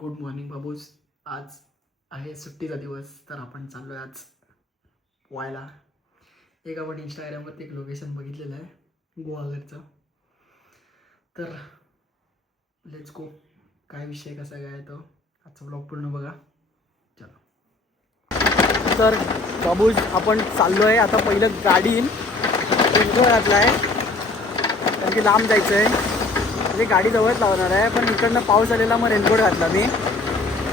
Good morning babus. आज आहे सुट्टीचा दिवस, तर आपण चाललो आहे आज पोहायला. एक आपण इंस्टाग्रामवरती एक लोकेशन बघितलेलं आहे गोवाघरचं. तर लेट्स गो. काय विषय कसा काय तो आजचा ब्लॉग पूर्ण बघा. चलो. तर बाबूज आपण चाललो आहे आता. पहिलं गाडी घातला आहे कारण की लांब जायचं आहे. म्हणजे गाडी जवळच लावणार आहे, पण इकडनं पाऊस आलेला मग रेनकोट घातला मी.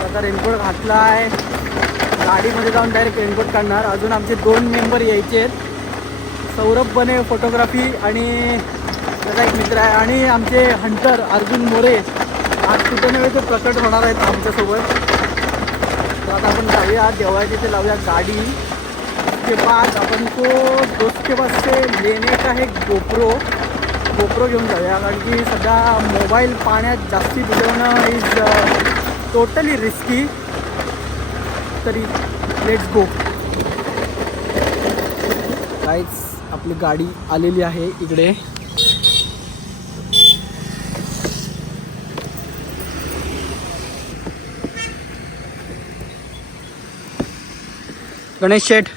आता रेनकोट घातला आहे, गाडीमध्ये जाऊन डायरेक्ट रेनकोट काढणार. अजून आमचे 2 मेंबर यायचे आहेत. सौरभ बने फोटोग्राफी आणि त्याचा एक मित्र आहे, आणि आमचे हंटर अर्जुन मोरे आज कुठे नव्हे ते प्रकट होणार आहेत आमच्यासोबत. तर आता आपण जाऊया देवाच्या इथे, लावूया गाडी. उसके बाद अपन को दोस्त के पास से लेने का है गोप्रो घेऊन जाऊया, कारण की सध्या मोबाईल पाण्यात जास्ती बुडवणं इज टोटली रिस्की. तरी लेट्स गो. गाईज आपली गाडी आलेली आहे इकडे. गणेश शेठ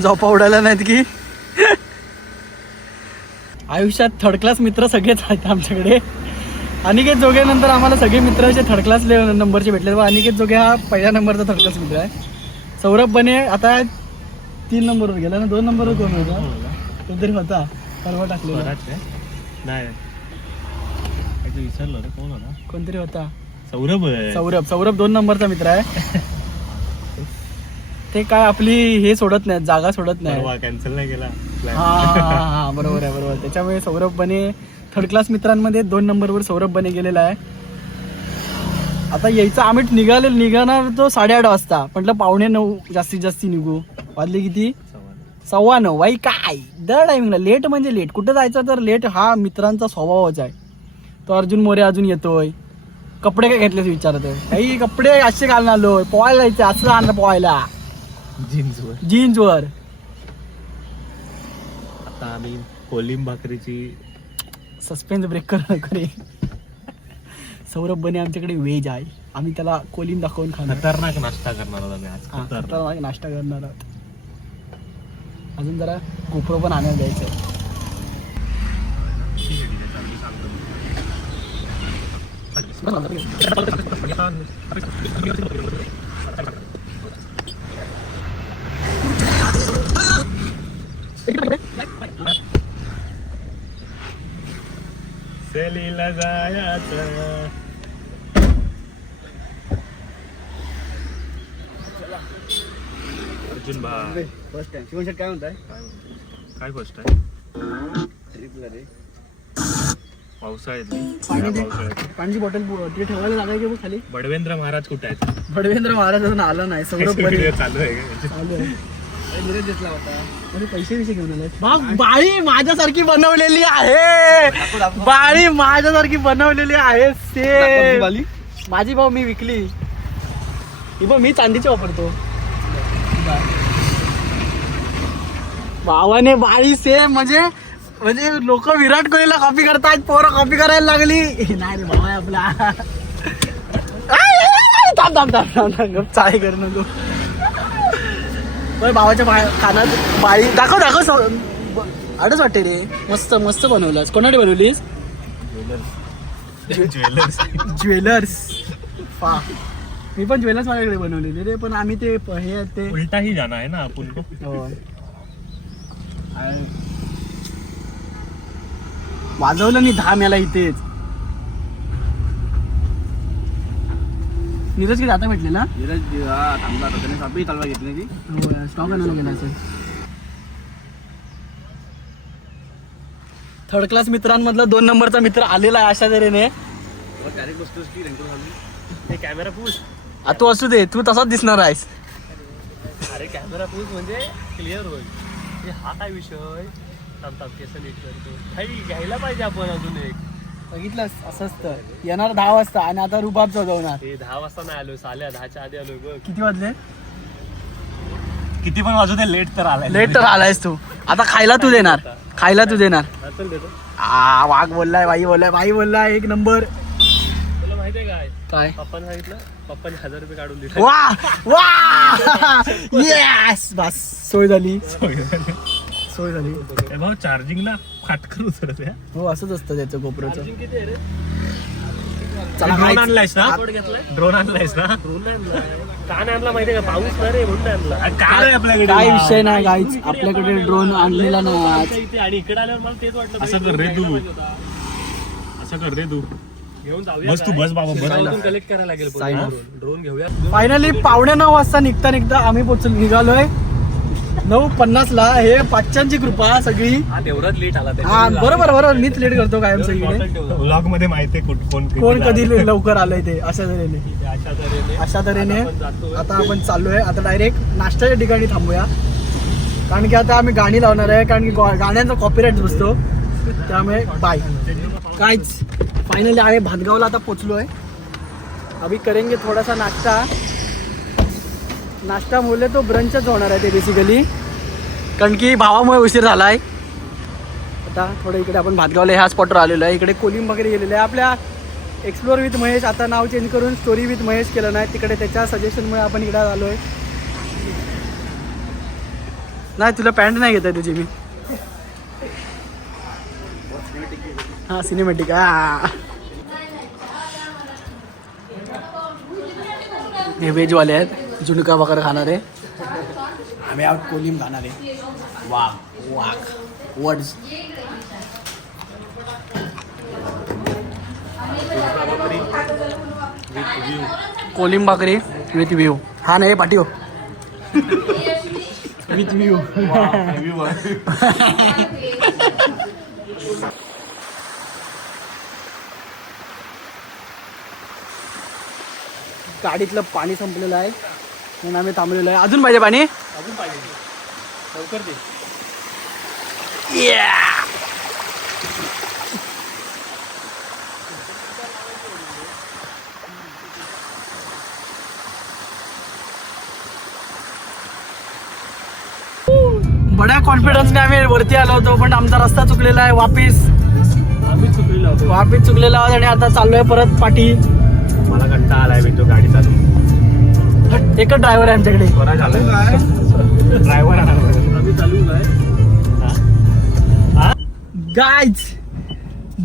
झोपा उडायला नाहीत की. आयुष्यात थर्ड क्लास मित्र सगळेच आहेत आमच्याकडे. अनिकेत जोगे नंतर आम्हाला सगळे मित्र असे थर्ड क्लास नंबरचे भेटले. व अनिकेत जोगे हा पहिल्या नंबरचा थर्ड क्लास मित्र आहे. सौरभ बने आता 3 नंबरवर गेला ना. 2 नंबरवर कोण होता? कोणतरी होता परवा टाकलेला. नाही विसरलो रे, कोण होता? कोणतरी होता. सौरभ 2 नंबरचा मित्र आहे. ते काय आपली हे सोडत नाहीत, जागा सोडत नाही. कॅन्सल नाही केला. हा बरोबर आहे. त्याच्यामुळे सौरभ बने थर्ड क्लास मित्रांमध्ये 2 नंबरवर सौरभ बने गेलेला आहे. आता यायचं आम्ही निघणार तो 8:30 वाजता. म्हटलं 8:45 जास्तीत जास्त निघू. वाजले किती? 9:15. बाई काय दर टायमिंगला लेट म्हणजे लेट. कुठं जायचं तर लेट. हा मित्रांचा स्वभावच आहे. तो अर्जुन मोरे अजून येतोय. कपडे काय घेतलेच विचारतोय. काही कपडे असे घालून आलोय, पोहायला जायचं असं आणलं पोहायला जीन्सवर. आता आम्ही कोलिम भाकरीची सस्पेन्स ब्रेक करे. सौरभ बने आमच्याकडे व्हेज आहे. आम्ही त्याला कोलिम दाखवून खाणार. खतरनाक नाश्ता करणार आहोत आम्ही आज. खतरनाक नाश्ता करणार आहोत. अजून जरा गोप्रो पण आणायला द्यायचं आहे. सेलीला जायचं. अर्जुन भाई फर्स्ट टाइम शिवण काय म्हणताय? काय फर्स्ट आहे? ट्रिपला रे. पावसाळ्यात पाण्याची बॉटल ते ठेवायला लागायची बघ खाली. बडवेंद्र महाराज कुठे आहेत? बडवेंद्र महाराज अजून आला नाही. सौरभ बने चालू आहे. नीरज घेतला होता. आणि पैसे घेऊन आले. बाळी माझ्यासारखी बनवलेली आहे. बाळी माझ्यासारखी बनवलेली आहे. सेम माझी भाऊ मी विकली. ही बघ मी चांदीची वापरतो. भावाने बाळी सेम म्हणजे लोक विराट कोहलीला कॉपी करतात. पोरं कॉपी करायला लागली. नाही रे भावा आपला. थांब चाळे कर नको. भावाच्या कानात बाळी दाखव. आडच वाटते रे. मस्त बनवलास. कोणाकडे बनवलीस? ज्वेलर्स. मी पण ज्वेलर्स माझ्याकडे बनवलेली रे. पण आम्ही ते उलटा ही जाना आहे ना आपण को. वाजवलं नाही 10 मेला इथेच. नीरज किती आता भेटले ना? नीरज थांबला त्याने तलवार घेतली ती. स्टॉक आणायला गेला असेल. थर्ड क्लास मित्रांमधला 2 नंबरचा मित्र आलेला आहे अशा तऱ्हेने. कॅमेरा पूस. तू असू दे, तू तसाच दिसणार आहेस. अरे कॅमेरा पूस म्हणजे क्लिअर होईल. हा काय विषय? केस नीट करतो. काही घ्यायला पाहिजे आपण अजून एक. बघितलंस असंच तर येणार 10 वाजता आणि आता रुबाब सजवणार. 10 वाजता नाही आलो, साल्या 10च्या आधी आलोय बघ. किती वाजले? किती पण वाजू दे, लेट तर आलाय. लेट तर आलायस तू. आता खायला तू देणार, खायला तू देणार. चल देतो. वाघ बोललाय, भाई बोललाय, एक नंबर. तुला माहितीये काय काय? पप्पाने सांगितलं, पप्पाने 1000 रुपये काढून दिले. वा वा येस, बस सोय झाली, सोय झाली. भाऊ चार्जिंगला फाटकन उतरत आहे. हो असंच असतं त्याचं गोप्रोचं. चार्जिंग किती आहे रे? चला ड्रोन आणलायस ना? घेतलाय. ड्रोन आणलायस ना? ड्रोन आणला. का नाही आणला माहितीये का? पाऊस ना रे म्हणून नाही आणला. काय आपल्याकडे काय विषय नाही गाईच, आपल्याकडे ड्रोन आणलेला नाही. इथे आणि इकडे आल्यावर मला तेच वाटलं. असं कर रे तू, असं कर रे तू. घेऊन जाऊया. बस तू बस बाबा, बस कलेक्ट करायला लागेल. ड्रोन घेऊया. फायनली 9:45 वाजता निघता आम्ही निघालोय 9:50 ला. हे पाचच्यांची कृपा सगळी. तेवढाच लेट आला. हा बरोबर, मीच लेट करतो कायम सगळीकडे. व्लॉग मध्ये माहितीये कोण कधी लवकर आलंय ते. अशा तऱ्हेने आता आपण चाललोय. आता डायरेक्ट नाश्त्याच्या ठिकाणी थांबूया, कारण की आता आम्ही गाणी लावणार आहे, कारण की गाण्यांचा कॉपीराईट बसतो. त्यामुळे बाय काहीच. फायनली आम्ही भातगावला आता पोचलोय. अभी करेंगे थोडासा नाश्ता बोलले तो ब्रंचच होणार आहे ते बेसिकली, कारण की भावामुळे उशीर झाला आहे. आता थोडं इकडे आपण भातगावला ह्या स्पॉटवर आलेलो आहे. इकडे कोलिम वगैरे गेलेले आहे. आपल्या एक्सप्लोर विथ महेश आता नाव चेंज करून स्टोरी विथ महेश केलं नाही, तिकडे त्याच्या सजेशनमुळे आपण इकडे आलो आहे. नाही तुला पॅन्ट नाही घेत आहे तुझी मी. हां सिनेमॅटिक. हे व्हेजवाले आहेत, झुणका वगैरे खाणारे. आम्ही आहोत कोलिम खाणारे. वाघ वर्ड्स. कोलिम भाकरी विथ व्ह्यू. हा नाही पाठीव विथ व्ह्यू. गाडीतलं पाणी संपलेलं आहे म्हणून आम्ही थांबलेलो आहे. अजून पाहिजे पाणी? अजून पाहिजे, लवकर दे. बड्या कॉन्फिडन्सने आम्ही वरती आलो होतो, पण आमचा रस्ता चुकलेला आहे. वापिस चुकलेला आहोत आणि आता चाललोय परत पाठी. मला कंटाळा आलाय मी तो गाडी चालू. एकच ड्रायव्हर आहे आमच्याकडे. ड्रायव्हर आम्ही चालू गाईज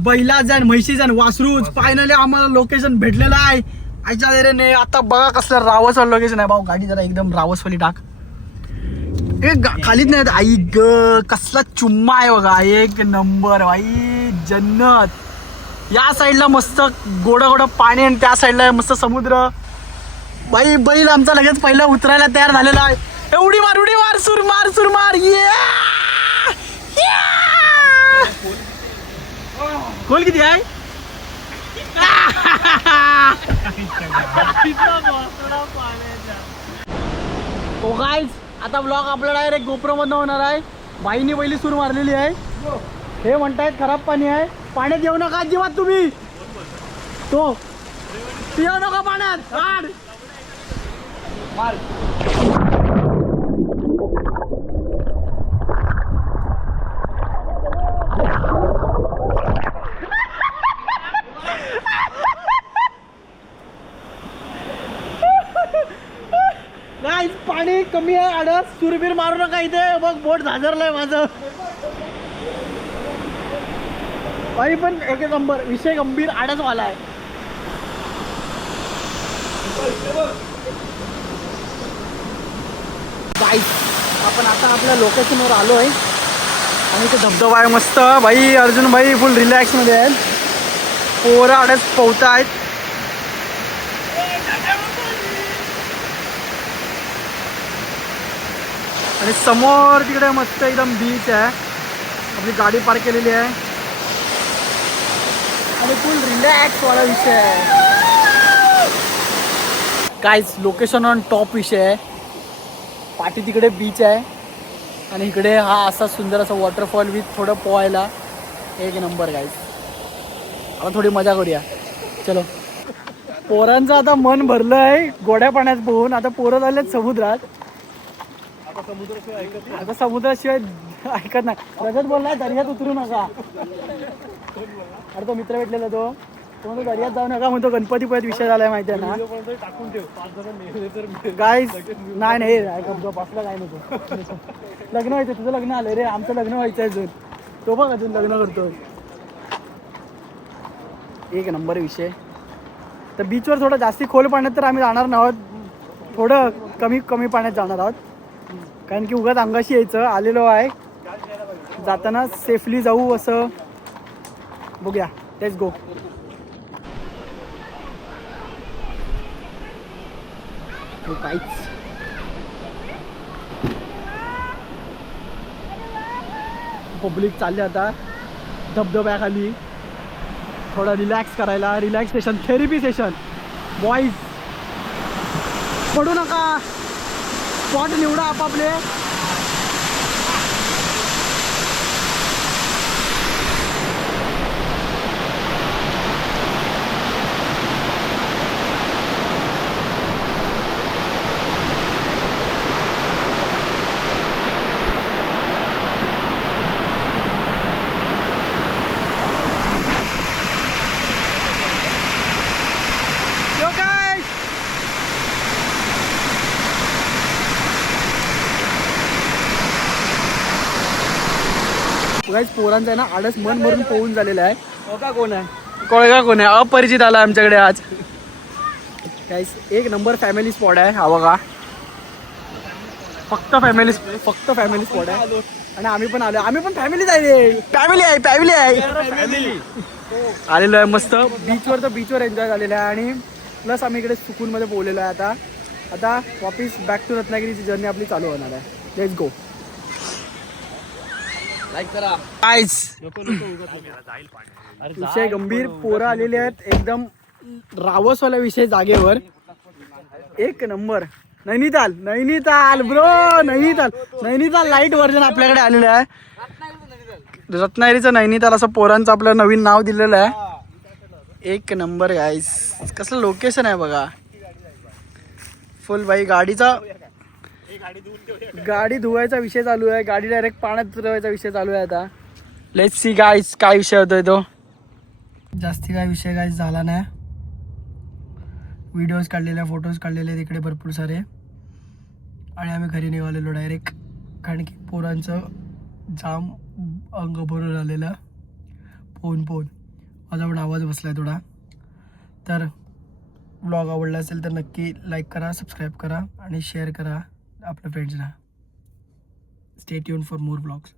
बैलाजण म्हैशीजण वासरूच फायनली आम्हाला लोकेशन भेटलेलं आहे. आयच्या देरेने आता बघा कसलं रावसवालं लोकेशन आहे. भाऊ गाडी जरा एकदम रावसवाली टाक. खालीच नाही आई ग, कसला चुम्मा आहे बघा, एक नंबर भाई, जन्नत. या साईडला मस्त गोडं पाणी आणि त्या साईडला मस्त समुद्र. बाई बैल आमचा लगेच पहिला उतरायला तयार झालेला आहे. उडी मार सुर मार. खोल किती आहे? ओ गाईज आता ब्लॉग आपला डायरेक्ट गोप्रो मधनं होणार आहे. बाईनी पहिली सूर मारलेली आहे. हे म्हणतायत खराब पाणी आहे, पाण्यात येऊ नका अजिबात तुम्ही. तो पिऊ नका पाण्यात. मार. नाही पाणी कमी आहे, आडस सुरबीर मारू नका इथे. बघ बोट झाजरलंय माझं. बाई पण एक नंबर विषय गंभीर आडस वाला आहे. गाईस आपण आता आपल्या लोकेशनवर आलो आहे आणि इथे धबधबा आहे मस्त. भाई अर्जुन भाई फुल रिलॅक्स मध्ये आहेत. पोरं आडस पोहत आहेत. आणि समोर तिकडे मस्त एकदम बीच आहे. आपली गाडी पार्क केलेली आहे आणि फुल रिलॅक्स वाला विषय आहे. काहीच लोकेशन ऑन टॉप विषय आहे. पाठी तिकडे बीच आहे आणि इकडे हा असा सुंदर असा वॉटरफॉल विथ थोडं पोहायला. एक नंबर गाईज. आता थोडी मजा करूया चलो. पोरांचं आता मन भरलं आहे गोड्या पाण्यात पोहून. आता पोरं झालेत समुद्रात. समुद्राशिवाय ऐकत नाही. आता समुद्राशिवाय ऐकत नाही. रजत बोलला दर्यात उतरू नका. अरे तो मित्र भेटलेला तो म्हणतो दर्यात जाऊ नका म्हणतो. गणपतीपर्यंत विषय झालाय माहिती आहे ना व्हिडिओपर्यंत टाकून ठेव 5 जण मेले तर गाईज. नाही नाही ऐकत बसला काय नको. लग्न व्हायचं तुझं लग्न आलं रे. आमचं लग्न व्हायचं अजून. तो बघ अजून लग्न करतो. एक नंबर विषय. तर बीचवर थोडं जास्ती खोल पाण्यात तर आम्ही जाणार नाहोत. थोडं कमी कमी पाण्यात जाणार आहोत. कारण की उगाच अंगाशी यायचं. आलेलो आहे जाताना सेफली जाऊ असं बघूया. Let's go. काहीच पब्लिक चालले आता धबधब्याखाली थोडं रिलॅक्स करायला. Relax session, therapy session. Boys पडू नका. स्पॉट निवडा आपापले. गाईज पोरांचं आहे ना आडस मन भरून पोहून झालेलं आहे. कोळगा कोण आहे? कोळगा कोण आहे? अपरिचित आला आमच्याकडे आज. गाईज एक नंबर फॅमिली स्पॉट आहे हा बघा. फक्त फॅमिली स्पॉट आहे. आणि आम्ही पण आलो. आम्ही पण फॅमिलीच आहे. फॅमिली आहे. आलेलो आहे मस्त बीचवर. तर बीचवर एन्जॉय झालेला आहे. आणि प्लस आम्ही इकडे सुकूनमध्ये पोहलेलो आहे. आता वापिस बॅक टू रत्नागिरीची जर्नी आपली चालू होणार आहे. Let's go. विषय गंभीर. पोरं आलेले आहेत एकदम रावसवाला विषय जागेवर. एक number. Nainital bro. Nainital light version आपल्याकडे आलेलं आहे. रत्नागिरीचं नैनिताल असं पोरांचं आपलं नवीन नाव दिलेलं आहे. एक नंबर गाईस. कसलं लोकेशन आहे बघा. फुल बाई. गाडी धुवायचा विषय चालू आहे. गाडी डायरेक्ट पाण्यात उतरवायचा विषय चालू आहे. आता लेट्स सी गाईस काय विषय होतोय तो. जास्ती काय विषय गाईस झाला नाही. व्हिडिओज काढलेल्या, फोटोज काढलेले तिकडे भरपूर सारे. आणि आम्ही घरी निघालेलो डायरेक्ट. कारण की पोरांचं जाम अंग भरून आलेलं पोहून. माझा पण आवाज बसलाय थोडा. तर ब्लॉग आवडला असेल तर नक्की लाईक करा, सबस्क्राईब करा आणि शेअर करा आपल्या फ्रेंड्सना. Stay tuned for more blogs.